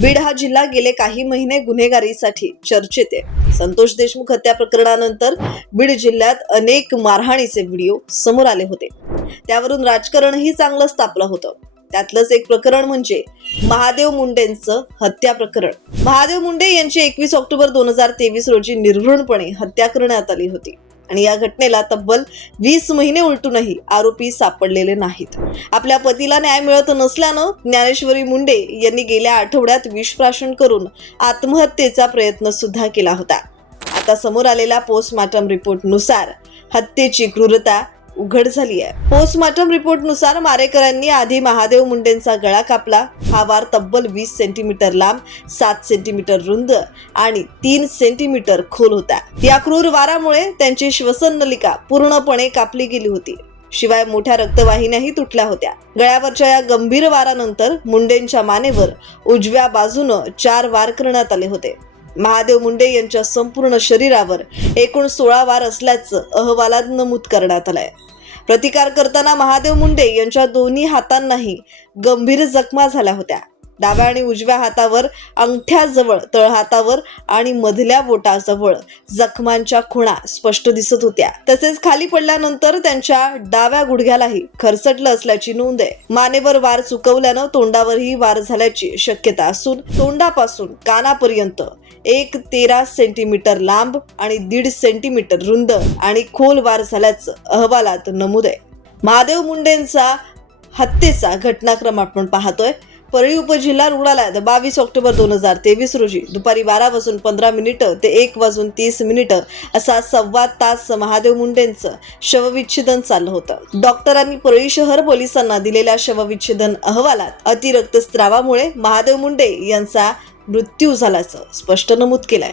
बीड हा जिल्हा गेले काही महिने गुन्हेगारीसाठी चर्चेत आहे. संतोष देशमुख हत्या प्रकरणानंतर बीड जिल्ह्यात अनेक मारहाणीचे व्हिडिओ समोर आले होते. त्यावरून राजकारणही चांगलंच तापलं होतं. त्यातलंच एक प्रकरण म्हणजे महादेव मुंडेंचं हत्या प्रकरण. महादेव मुंडे यांची एकवीस ऑक्टोबर दोन हजार तेवीस रोजी निर्घृणपणे हत्या करण्यात आली होती. आणि या घटनेला तब्बल वीस महिने उलटूनही आरोपी सापडलेले नाहीत. आपल्या पतीला न्याय मिळत नसल्यानं ज्ञानेश्वरी मुंडे यांनी गेल्या आठवड्यात विषप्राशन करून आत्महत्येचा प्रयत्न सुद्धा केला होता. आता समोर आलेल्या पोस्टमार्टम रिपोर्टनुसार हत्येची क्रूरता उघड झाली आहे. पोस्टमार्टम रिपोर्टनुसार मारेकरांनी आधी महादेव मुंडेंचा गळा कापला. हा वार तब्बल वीस सेंटीमीटर लांब सात सेंटीमीटर रुंद आणि तीन सेंटीमीटर खोल होता. या क्रूर वारामुळे त्यांची श्वसन नलिका पूर्णपणे कापली गेली होती. शिवाय मोठ्या रक्तवाहिन्याही तुटल्या होत्या. गळ्यावरच्या या गंभीर वारानंतर मुंडेंच्या मानेवर उजव्या बाजूनं चार वार करण्यात आले होते. महादेव मुंडे यांच्या संपूर्ण शरीरावर एकूण सोळा वार असल्याचं अहवालात नमूद करण्यात आलंय. प्रतिकार करताना महादेव मुंडे यांच्या दोन्ही हातांनाही गंभीर जखमा झाल्या होत्या. डाव्या आणि उजव्या हातावर अंगठ्याजवळ तळहातावर आणि मधल्या बोटाजवळ जखमांच्या खुणा स्पष्ट दिसत होत्या. तसेच खाली पडल्यानंतर त्यांच्या डाव्या गुडघ्यालाही खरचटलं असल्याची नोंद आहे. मानेवर वार चुकवल्यानं तोंडावरही वार झाल्याची शक्यता असून तोंडापासून कानापर्यंत एक तेरा सेंटीमीटर लांब आणि दीड सेंटीमीटर रुंद आणि खोल वार झाल्याचं अहवालात नमूद आहे. महादेव मुंडेंचा हत्येचा घटनाक्रम आपण पाहतोय. परळी उपजिल्हा रुग्णालयात बावीस ऑक्टोबर दोन हजार तेवीस रोजी दुपारी बारा वाजून पंधरा मिनिटं ते एक वाजून तीस मिनिटं असा सव्वा तास महादेव मुंडेंचं शवविच्छेदन चाललं होतं. डॉक्टरांनी परळी शहर पोलिसांना दिलेल्या शवविच्छेदन अहवालात अतिरक्तस्त्रावामुळे महादेव मुंडे यांचा मृत्यू झाल्याचं स्पष्ट नमूद केलंय.